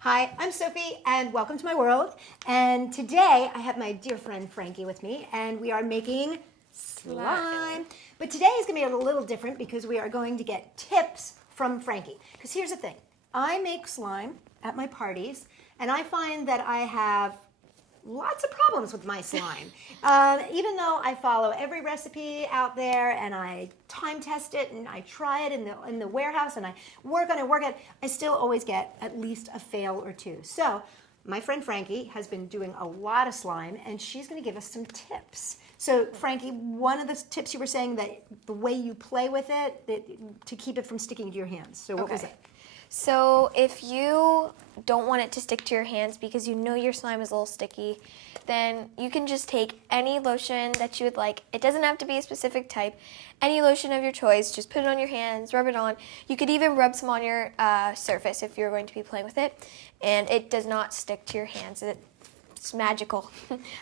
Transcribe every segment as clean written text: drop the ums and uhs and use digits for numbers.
Hi, I'm Sophie, and welcome to my world. And today I have my dear friend Frankie with me, and we are making slime. But today is going to be a little different because we are going to get tips from Frankie. Because here's the thing, I make slime at my parties, and I find that I have lots of problems with my slime. Even though I follow every recipe out there and I time test it and I try it in the warehouse and I work on it, I still always get at least a fail or two. So my friend Frankie has been doing a lot of slime and she's going to give us some tips. So Frankie, one of the tips you were saying that the way you play with it, to keep it from sticking to your hands. So what was it? So if you don't want it to stick to your hands because you know your slime is a little sticky, then you can just take any lotion that you would like. It doesn't have to be a specific type. Any lotion of your choice, just put it on your hands, rub it on. You could even rub some on your surface if you're going to be playing with it, and it does not stick to your hands. It's magical.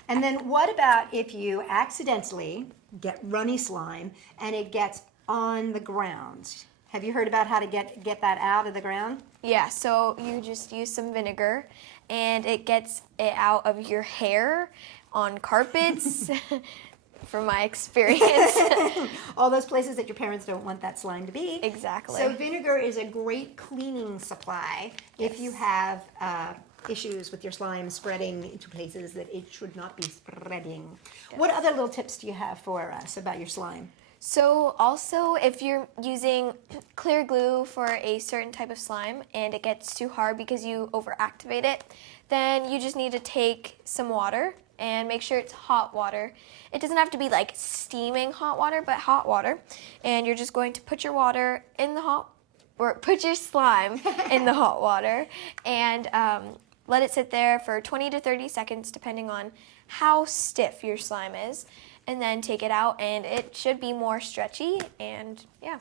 And then what about if you accidentally get runny slime and it gets on the ground? Have you heard about how to get that out of the ground? Yeah, so you just use some vinegar and it gets it out of your hair on carpets from my experience. All those places that your parents don't want that slime to be. Exactly. So vinegar is a great cleaning supply if you have issues with your slime spreading into places that it should not be spreading. Yes. What other little tips do you have for us about your slime? So also, if you're using clear glue for a certain type of slime and it gets too hard because you overactivate it, then you just need to take some water and make sure it's hot water. It doesn't have to be like steaming hot water, but hot water. And you're just going to put your water in the put your slime in the hot water and let it sit there for 20 to 30 seconds depending on how stiff your slime is. And then take it out, and it should be more stretchy, and yeah.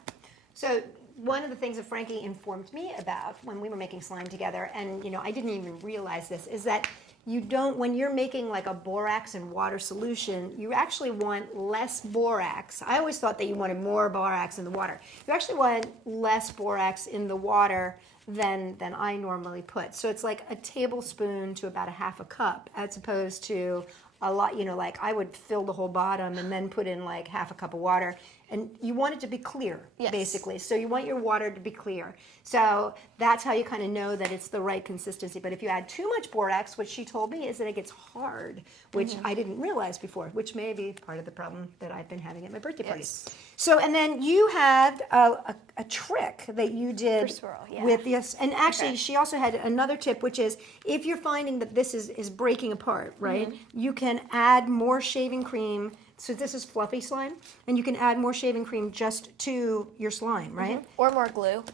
So one of the things that Frankie informed me about when we were making slime together, and I didn't even realize this, is that you don't, when you're making like a borax and water solution, you actually want less borax. I always thought that you wanted more borax in the water. You actually want less borax in the water than I normally put. So it's like a tablespoon to about a half a cup, as opposed to a lot, like I would fill the whole bottom and then put in like half a cup of water. And you want it to be clear, yes, basically. So you want your water to be clear. So that's how you kind of know that it's the right consistency. But if you add too much borax, what she told me is that it gets hard, which I didn't realize before, which may be part of the problem that I've been having at my birthday parties. So, and then you had a trick that you did swirl, yeah, with this. And actually, she also had another tip, which is if you're finding that this is breaking apart, right, you can add more shaving cream. So this is fluffy slime, and you can add more shaving cream just to your slime, right? Or more glue.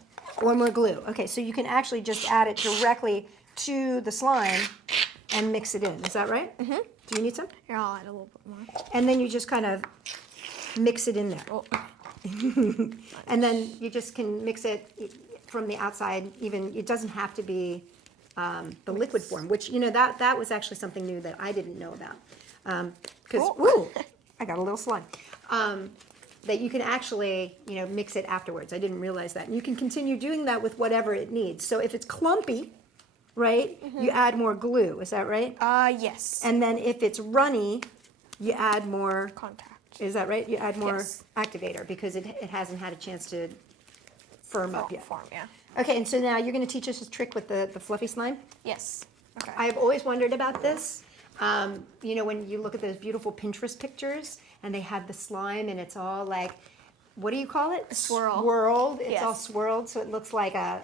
Or more glue. Okay, so you can actually just add it directly to the slime and mix it in. Is that right? Mm-hmm. Do you need some? Here, I'll add a little bit more. And then you just kind of mix it in there. Oh. And then you just can mix it from the outside. Even it doesn't have to be the liquid form, which that was actually something new that I didn't know about. Because I got a little slime. That you can actually, mix it afterwards. I didn't realize that. And you can continue doing that with whatever it needs. So if it's clumpy, right, you add more glue. Is that right? Yes. And then if it's runny, you add more contact. Is that right? You add more activator because it hasn't had a chance to firm up yet. Form, yeah. Okay, and so now you're going to teach us a trick with the fluffy slime? Yes. Okay. I've always wondered about this. When you look at those beautiful Pinterest pictures and they have the slime and it's all like, what do you call it? Swirl. Swirled. It's yes, all swirled, so it looks like an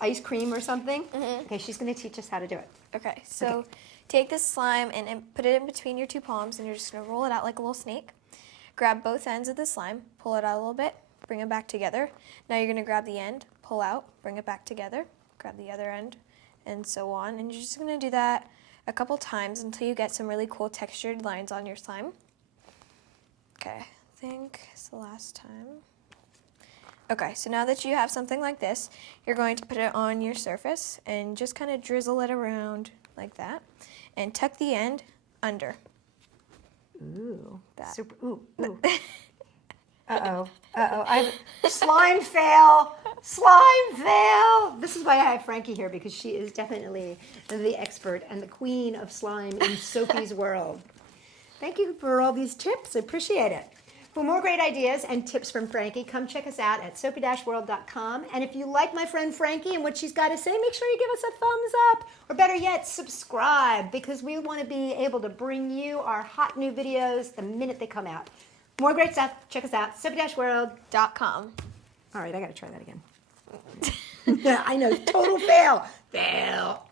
ice cream or something. Okay, she's going to teach us how to do it. Okay, so take this slime and put it in between your two palms, and you're just going to roll it out like a little snake. Grab both ends of the slime, pull it out a little bit, bring it back together. Now you're going to grab the end, pull out, bring it back together, grab the other end, and so on. And you're just going to do that a couple times until you get some really cool textured lines on your slime. Okay, I think it's the last time. Okay, so now that you have something like this, you're going to put it on your surface and just kind of drizzle it around like that and tuck the end under. Ooh, super, ooh. Uh-oh, slime fail, Slime fail! This is why I have Frankie here, because she is definitely the expert and the queen of slime in Sophie's World. Thank you for all these tips. I appreciate it. For more great ideas and tips from Frankie, come check us out at sophie-world.com. And if you like my friend Frankie and what she's got to say, make sure you give us a thumbs up. Or better yet, subscribe, because we want to be able to bring you our hot new videos the minute they come out. More great stuff. Check us out, sophie-world.com. All right, I got to try that again. I know, total fail. Fail.